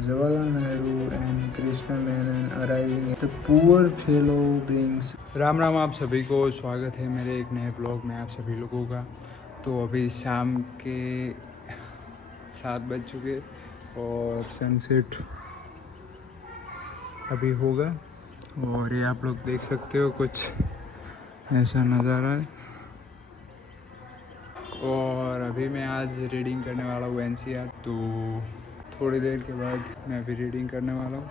Jawaharlal Nehru and Krishna Menon arriving at the poor fellow brings। Ram Ram आप सभी को, स्वागत है मेरे एक नए ब्लॉग में आप सभी लोगों का। तो अभी शाम के 7 बज चुके और सनसेट अभी होगा और ये आप लोग देख सकते हो, कुछ ऐसा नज़ारा है। और अभी मैं आज रीडिंग करने वाला हूँ NCR, तो थोड़ी देर के बाद मैं अभी रीडिंग करने वाला हूँ।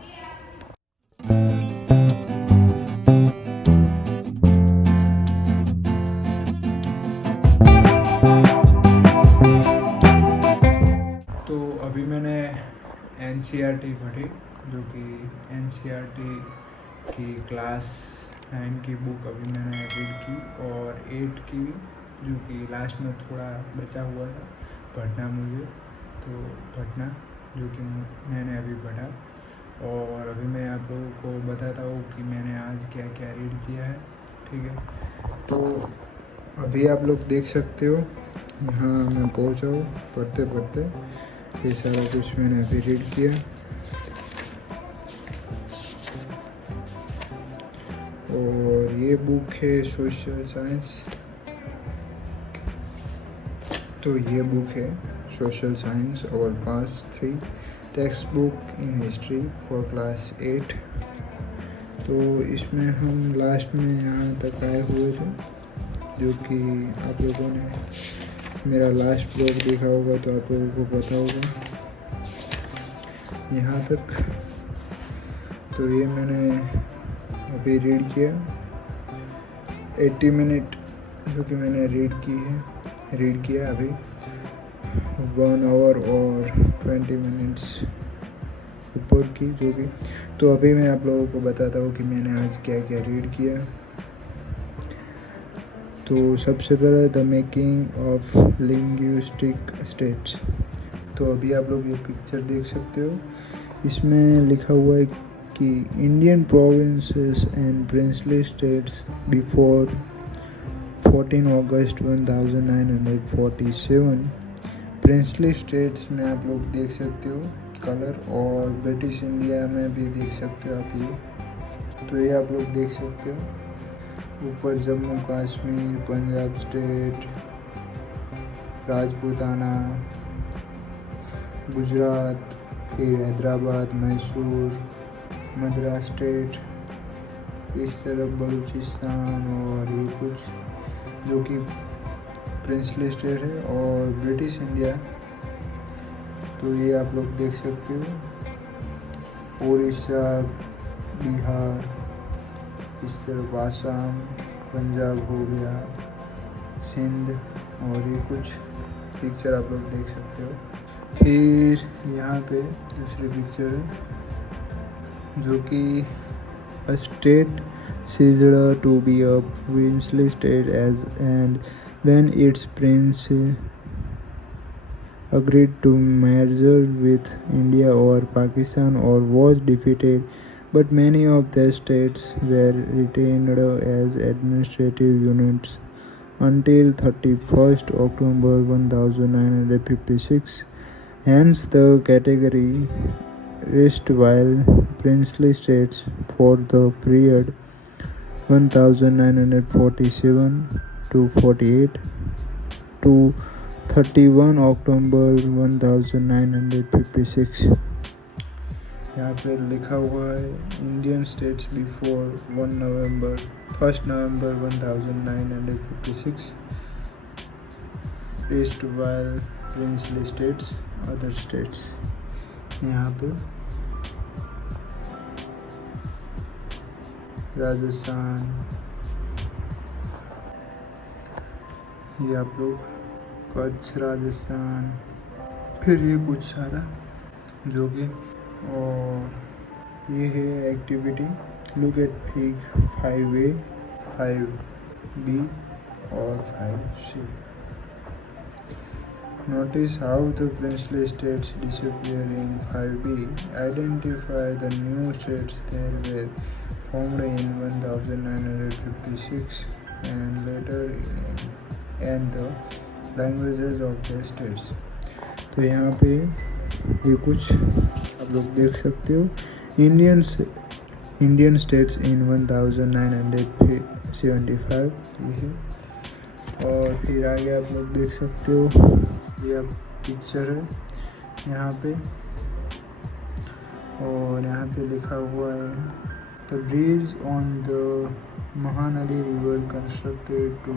तो अभी मैंने NCERT पढ़ी, जो कि NCERT की क्लास 9 की बुक अभी मैंने रीड की, और 8 की भी, जो कि लास्ट में थोड़ा बचा हुआ था पढ़ना मुझे, तो पढ़ना जो कि मैंने अभी पढ़ा। और अभी मैं आप लोगों को बताता हूँ कि मैंने आज क्या क्या रीड किया है, ठीक है। तो अभी आप लोग देख सकते हो, यहाँ मैं पहुँचा हूँ पढ़ते पढ़ते, ये सारा कुछ मैंने अभी रीड किया। और ये बुक है सोशल साइंस, तो ये बुक है सोशल साइंस और पास 3 text book in history for class 8। तो इसमें हम लास्ट में यहाँ तक आए हुए थे, जो कि आप लोगों ने मेरा लास्ट ब्लॉग देखा होगा तो आप लोगों को पता होगा यहाँ तक। तो ये मैंने अभी रीड किया 80 मिनट, जो कि मैंने रीड किया अभी 1 आवर और 20 मिनट्स ऊपर की, जो भी। तो अभी मैं आप लोगों को बताता हूँ कि मैंने आज क्या क्या रीड किया। तो सबसे पहले the making of linguistic states. तो अभी आप लोग ये पिक्चर देख सकते हो, इसमें लिखा हुआ है कि Indian provinces and princely states before 14 August 1947। Princely states में आप लोग देख सकते हो कलर, और ब्रिटिश इंडिया में भी देख सकते हो आप ये। तो ये आप लोग देख सकते हो ऊपर जम्मू कश्मीर, पंजाब स्टेट, राजपूताना, गुजरात, फिर हैदराबाद, मैसूर, मद्रास स्टेट, इस तरफ बलूचिस्तान, और ये कुछ जो कि प्रिंसली स्टेट है। और ब्रिटिश इंडिया, तो ये आप लोग देख सकते हो उड़ीसा, बिहार, इस तरफ आसाम, पंजाब हो गया, सिंध, और ये कुछ पिक्चर आप लोग देख सकते हो। फिर यहाँ पे दूसरी पिक्चर है, जो कि a state ceased to be a princely state and when its prince agreed to merger with India or Pakistan or was defeated, but many of the states were retained as administrative units until 31st October 1956. Hence the category rest while princely states for the period 1947 to 48 to 31 October 1956। यहाँ पे लिखा हुआ है Indian states before 1 नवंबर 1956, rest while princely states other states. यहाँ पे राजस्थान, ये आप लोग कच्छ, राजस्थान, फिर ये कुछ सारा जो कि। और ये है activity, look at fig 5A, 5B और 5C। Notice how the princely states disappear in 5B. Identify the new states that were formed in 1956 and later and the languages of the states। तो यहाँ पे ये कुछ आप आप लोग देख सकते हो इंडियन स्टेट्स इन 1975 ये है। और फिर आगे आप लोग देख सकते हो ये पिक्चर है यहाँ पे, और यहाँ पे लिखा हुआ है the bridge on the Mahanadi river constructed to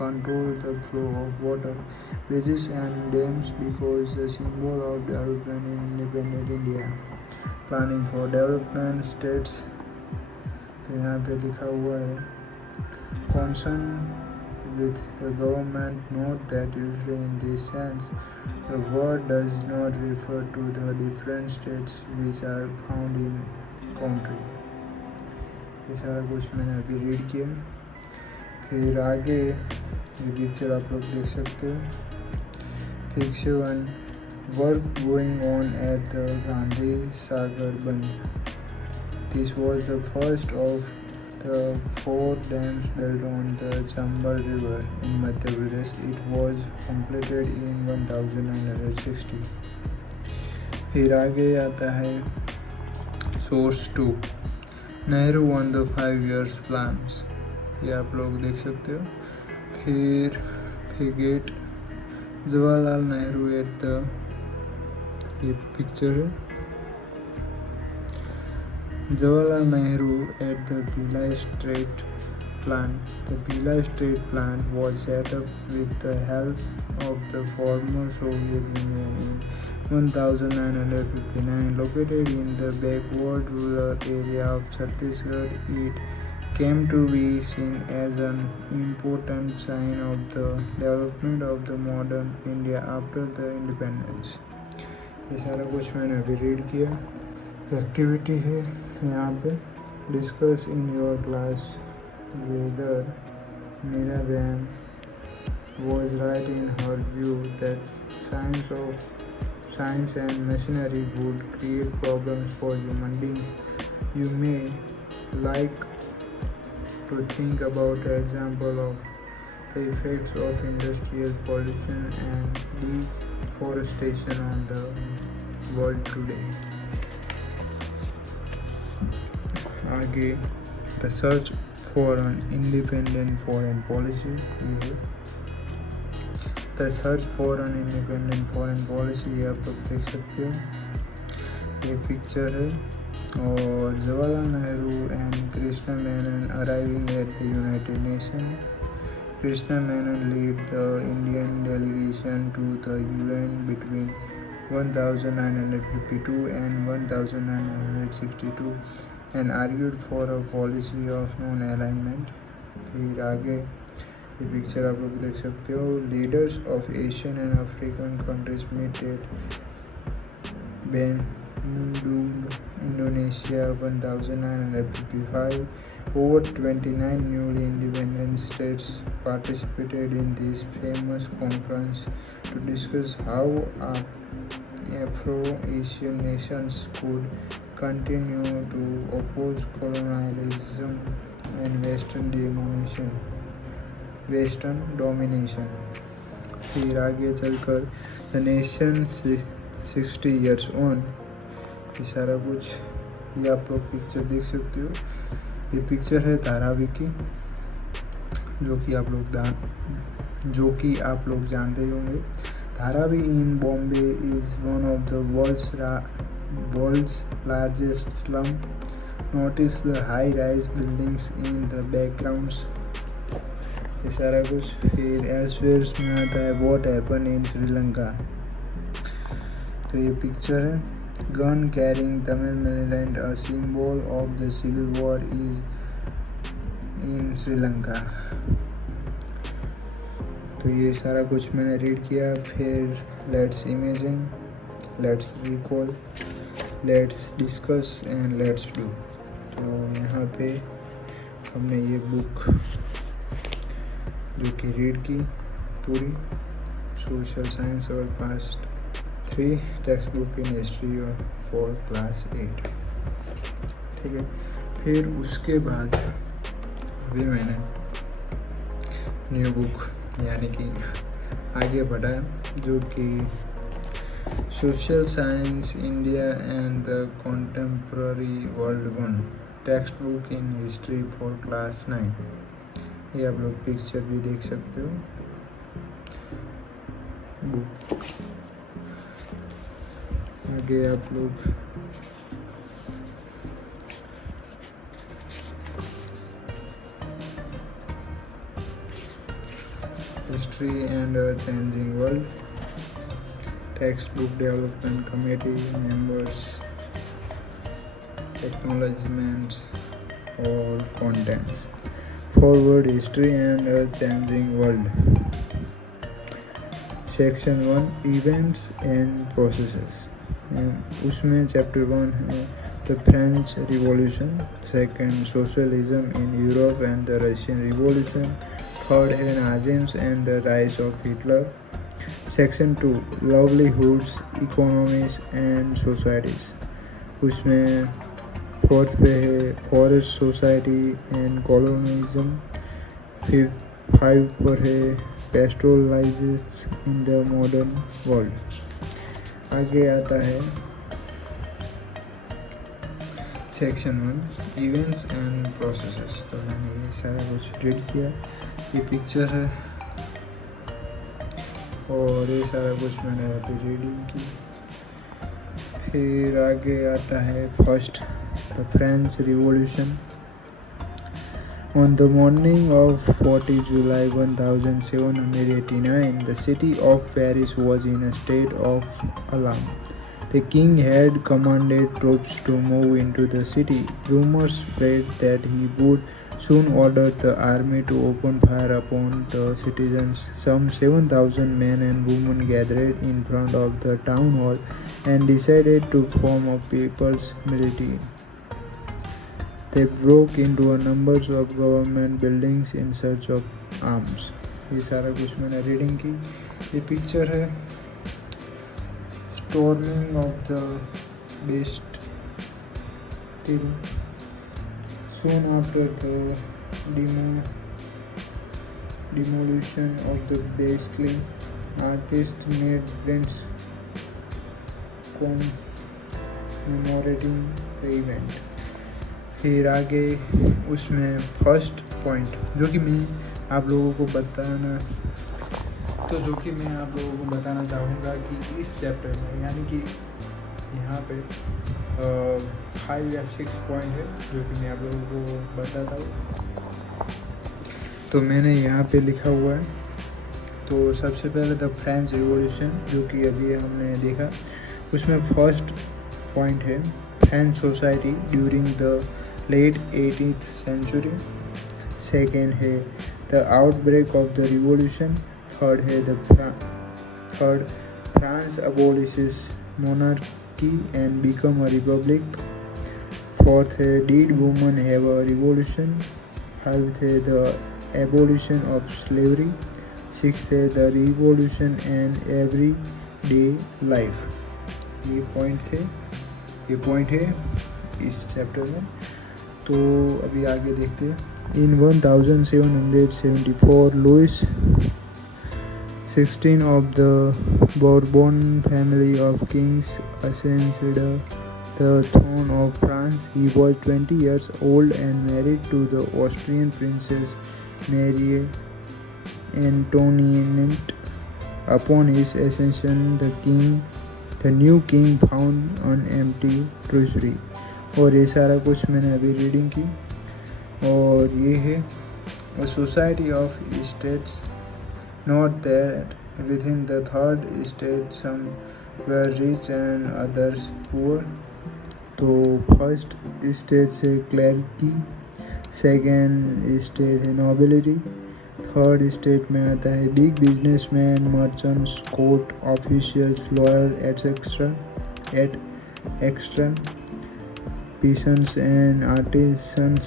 control the flow of water, bridges and dams because the symbol of development in independent India, planning for development states। तो यहाँ पे लिखा हुआ है concern with the government, note that usually in this sense the word does not refer to the different states which are found in country। ये सारा कुछ मैंने अभी रीड किया। फिर आगे ये पिक्चर आप लोग देख सकते हो। Picture 1 work going on at the Gandhi Sagar bund. This was the first of the 4 dams built on the Chambal river in Madhya Pradesh. It was completed in 1960। फिर आगे आता है source 2 Nehru on the 5 years plans। ये आप लोग देख सकते हो। फिर गेट जवाहरलाल नेहरू एट द, ये पिक्चर है Jawaharlal Nehru at the Bhilai Strait plant। The Bhilai Strait plant was set up with the help of the former Soviet Union in 1959, located in the backward rural area of Chhattisgarh. It came to be seen as an important sign of the development of the modern India after the independence। ये सारा कुछ मैंने अभी read किया। Activity है यहाँ पे discuss in your class whether Meera बहन was right in her view that science and machinery would create problems for human beings। You may like to think about the example of the effects of industrial pollution and deforestation on the world today। आगे the search for an independent foreign policy। the search for an independent foreign policy ये आप लोग देख सकते हो। ये picture है। और Jawaharlal Nehru and Krishna Menon arriving at the United Nation. Krishna Menon lead the Indian delegation to the UN between 1952 and 1962 and argued for a policy of non-alignment। फिर आगे ये पिक्चर आप लोग देख सकते हो। Leaders of Asian and African countries meet at Bandung, Indonesia 1955। Over 29 newly independent states participated in this famous conference to discuss how Afro-Asian nations could continue to oppose colonialism and Western domination। फिर आगे चलकर the nation 60 years on। ये सारा कुछ ये आप लोग picture देख सकते हो। ये पिक्चर है धारावी की, जो कि आप लोग जानते ही होंगे। Dharavi in Bombay is one of the world's largest slum. Notice the high rise buildings in the backgrounds. ये सारा कुछ। फिर एल्सवेयर में आता है व्हाट हैपन इन श्रीलंका। तो ये पिक्चर है gun carrying Tamil militant a symbol of the civil war is in Sri Lanka. तो ये सारा कुछ मैंने रीड किया। फिर let's imagine, let's recall, let's discuss and let's do. तो यहाँ पे हमने ये बुक जो कि रीड की पूरी, सोशल साइंस और past 3 text book in history for class 8। ठीक है। फिर उसके बाद अभी मैंने न्यू बुक यानी कि आगे बढ़ा, जो कि social science India and the contemporary world 1 text book in history for class 9। ये आप लोग पिक्चर भी देख सकते हो बुक। आगे आप लोग history and a changing world text book development committee members acknowledgements और contents foreword history and a changing world. Section 1 events and processes, उसमें चैप्टर 1 है the French revolution, second socialism in Europe and the Russian revolution, third है Nazism and the rise of Hitler. Section 2 livelihoods economies and societies, उसमें fourth पे है forest society and colonialism, 5 पर है pastoralists in the modern world. आगे आता है section 1 events and processes. तो मैंने ये सारा कुछ रीड किया, ये पिक्चर है और ये सारा कुछ मैंने अभी रीडिंग की। फिर आगे आता है first the French revolution. On the morning of 40 July 1789, the city of Paris was in a state of alarm. The king had commanded troops to move into the city. Rumors spread that he would soon order the army to open fire upon the citizens. Some 7,000 men and women gathered in front of the town hall and decided to form a people's militia. They broke into a numbers of government buildings in search of arms. ये सारा कुछ मैंने reading की। ये picture है storming of the Bastille soon after the demolition of the Bastille. Artists made prints commemorating the event. फिर आगे उसमें फर्स्ट पॉइंट जो कि मैं आप लोगों को बताना चाहूँगा कि इस चैप्टर में, यानी कि यहाँ पे 5 या 6 पॉइंट है जो कि मैं आप लोगों को बताता हूँ। तो मैंने यहाँ पे लिखा हुआ है। तो सबसे पहले द फ्रेंच रिवॉल्यूशन जो कि अभी हमने देखा, उसमें फर्स्ट पॉइंट है French society during the late 18th century. Second है the outbreak of the revolution. Third है France abolishes monarchy and become a republic. Fourth है did women have a revolution. Fifth है the abolition of slavery. Sixth है the revolution and everyday life. ये point है इस chapter में। तो अभी आगे देखते हैं। In 1774, Louis XVI of the Bourbon family of kings ascended the throne of France. He was 20 years old and married to the Austrian princess Marie Antoinette. Upon his accession, the new king found an empty treasury. और ये सारा कुछ मैंने अभी reading की। और ये है a society of states, not that within the third state some were rich and others poor. तो फर्स्ट स्टेट से क्लैरिटी, सेकेंड स्टेट है नोबिलिटी, थर्ड स्टेट में आता है big businessman, merchants, court officials, lawyer extra, peasants and artisans,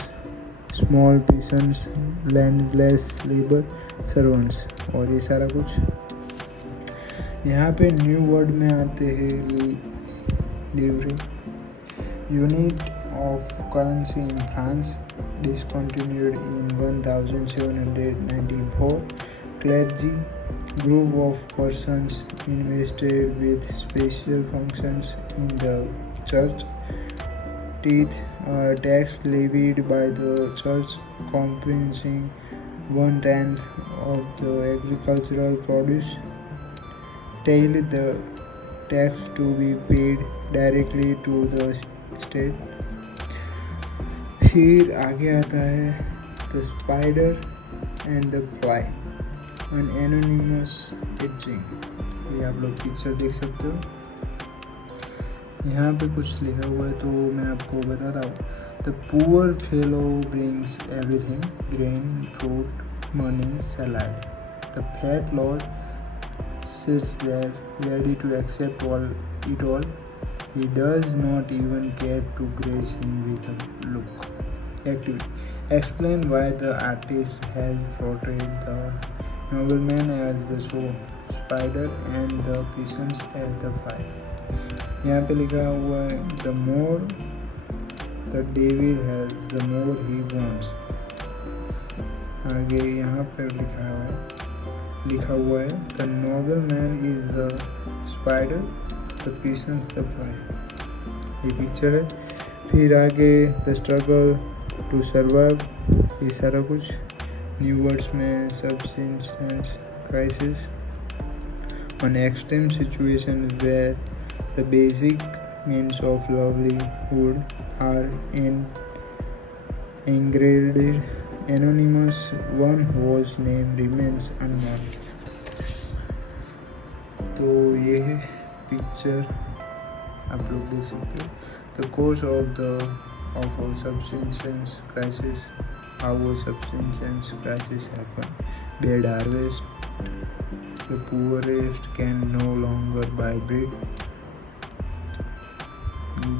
small peasants, landless labor, servants। और ये सारा कुछ यहाँ पे न्यू वर्ड में आते हैं livery, unit of currency in France, discontinued in 1794, clergy, group of persons invested with special functions in the church. Teeth tax levied by the church comprising 1/10 of the agricultural produce. Tail the tax to be paid directly to the state. फिर आगे आता है the spider and the fly an anonymous etching. ये आप लोग picture देख सकते हो, यहाँ पे कुछ लिखा हुआ है तो मैं आपको बताता हूँ। The poor fellow brings everything, grain, fruit, money, salad. The fat Lord sits there ready to accept it all. He does not even care to grace him with a look. Activity. Explain why the artist has portrayed the nobleman as the spider and the peasants as the fly. यहाँ पे लिखा हुआ है the more the devil has, the more he wants. आगे यहाँ पर लिखा हुआ है the noble man is the spider, the pheasant the fly. ये पिक्चर है। फिर आगे द स्ट्रगल टू सर्वाइव, ये सारा कुछ न्यू वर्ड्स में subsistence crisis, an extreme situation where the basic means of livelihood are engraded. Anonymous, one whose name remains unknown. तो ये है पिक्चर, आप लोग देख सकते हो। The course of a subsistence crisis, how a subsistence crisis happen, bad harvest, the poorest can no longer buy bread,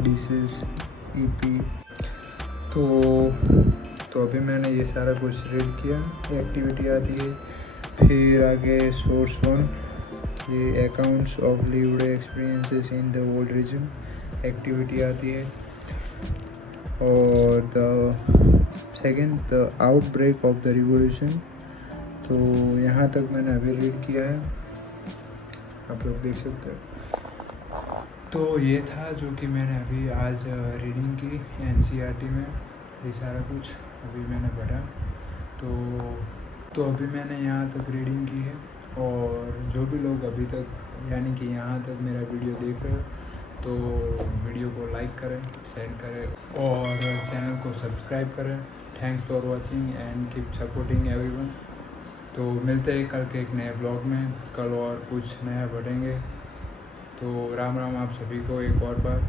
disease, EP। तो अभी मैंने ये सारा कुछ रीड किया। एक्टिविटी आती है। फिर आगे सोर्स 1, ये accounts of lived experiences in the old regime, activity आती है। और the second the outbreak of the revolution, तो यहाँ तक मैंने अभी रीड किया है, आप लोग देख सकते हो। तो ये था जो कि मैंने अभी आज रीडिंग की NCERT में, ये सारा कुछ अभी मैंने पढ़ा। तो अभी मैंने यहाँ तक रीडिंग की है। और जो भी लोग अभी तक यानी कि यहाँ तक मेरा वीडियो देख रहे हो तो वीडियो को लाइक करें, शेयर करें और चैनल को सब्सक्राइब करें। Thanks for watching and keep supporting everyone. तो मिलते हैं कल के एक नए ब्लॉग में, कल और कुछ नया पढ़ेंगे। तो राम राम आप सभी को एक और बार।